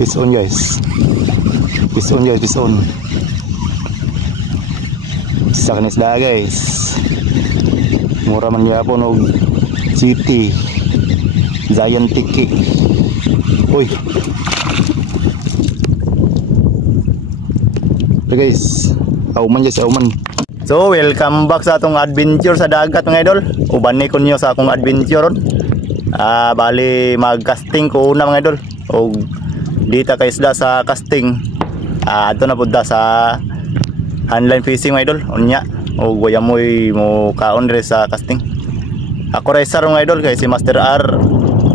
Fish on guys. Fish on guys, fish on. Sa kanisda guys. Mura man yapon og city. Giant tiki. Uy. So guys, auman guys, auman. So welcome back sa atong adventure sa dagat mga idol. Uban ni kunyo sa akong adventure ron. Bali mag-casting ko una mga idol. O dita kay isda sa casting. Ato na pudda sa handline fishing mga idol. Unya o guyamoy mo kaon dire sa casting. Ako racer mga idol kay si Master R.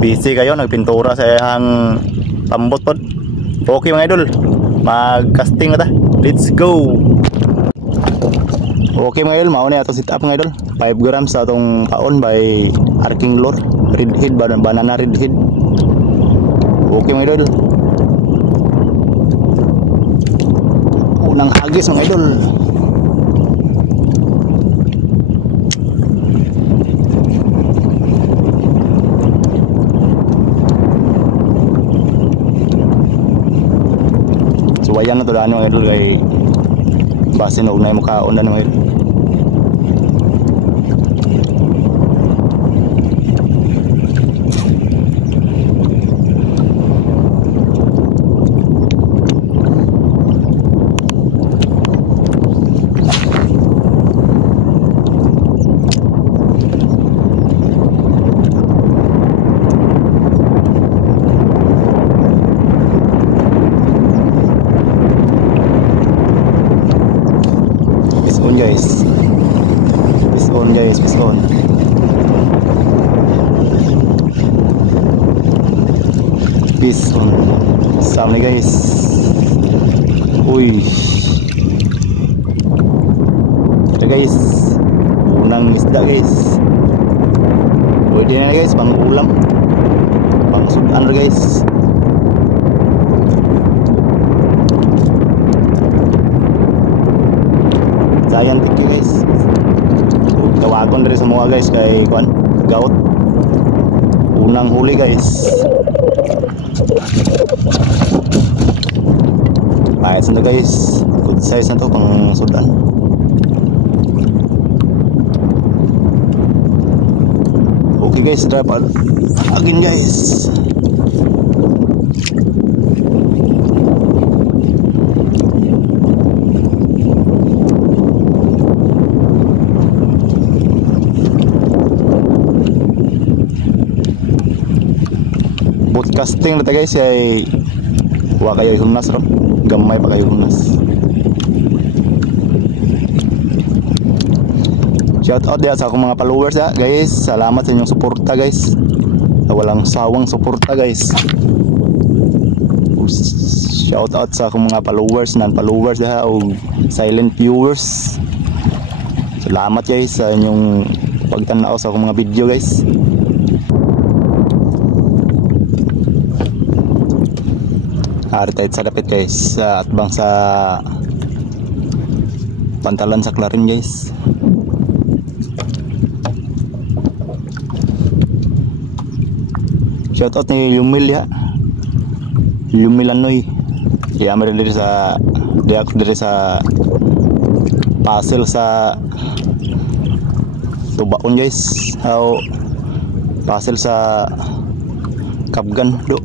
Busy kayo nagpintura sa ihang pambot pod. Okay mga idol. Mag-casting na ta. Let's go. Okay mga idol, mao na ato sit up mga idol. 5 grams sa atong kaon by Arking Lure, redhead, banana redhead. Okay mga idol. Unang hagis mga idol. So ayan na to daan mga idol kay base na ugnay mo kaon na mga idol. Guys, fish on guys, fish on. Fish on. Sama nih guys. Uy. Ada guys. Unang isda guys. Pwede na guys, pang ulam. Pang sudan guys. Giant tiki guys. Tawagon dari semua guys kay kuan gaut. Unang huli guys. Pahit na guys. Good size na to pang sudan. Okay guys, drop again guys. Casting na guys ay wa kayo hunas ron, gamay pa kayo hunas. Shout out dia sa akong mga followers guys. Salamat sa inyong suporta guys. Walang sawang suporta guys. Shout out sa akong mga followers, non-followers o silent viewers. Salamat guys sa inyong pagtanaw sa akong mga video guys. Tayo sa dapit guys, at bang sa pantalan sa Clarin guys. Shoutout ni Lumil ya, Lumilanoy. Dia ambil dari sa Pasel sa Tubaon guys, atau Pasel sa Kapgan do.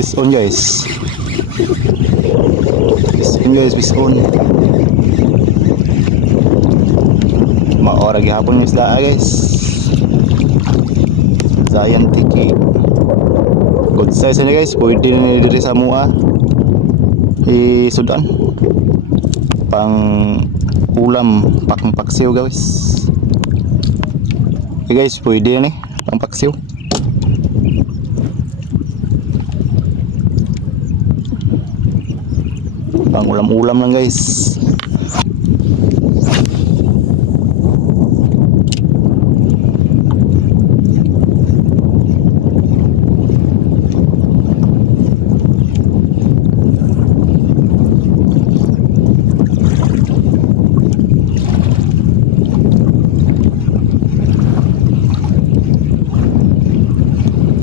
Fish on guys. Fish on guys, fish on. Ora gihapon yung isda guys. Giant tiki. Good size niya guys. Pwede na diri sa mua. Sudan. Pang ulam, pang paksiw guys. Okay guys, pwede na pang paksiw. Pang ulam-ulam lang guys.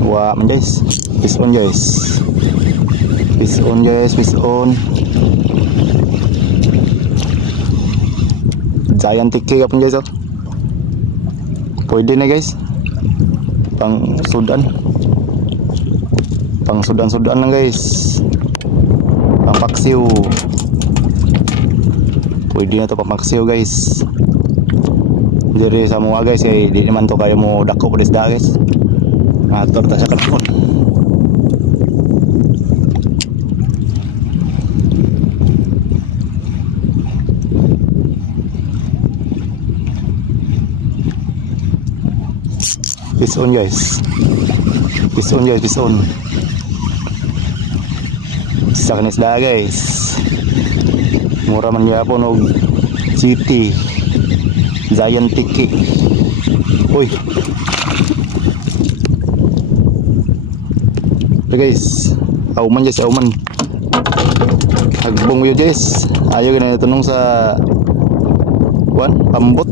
Wah man guys, fish on guys, fish on guys, fish on. Giant tiki apa guys? Pwede na guys. Pang Sudan lang guys. Pang paksiw. Pwede na to pang paksiw guys. Diri sa mga guys kay di naman to kayo mo dako pa isda guys. Ator ta sa kanton. Fish on guys. Fish on guys, fish on. Sa kanisda guys. Mura man gyapon og city. Giant tiki. Uy. Okay guys. Auman guys, auman. Hagbong yo guys. Ayo gina tunong sa kuan, pambot.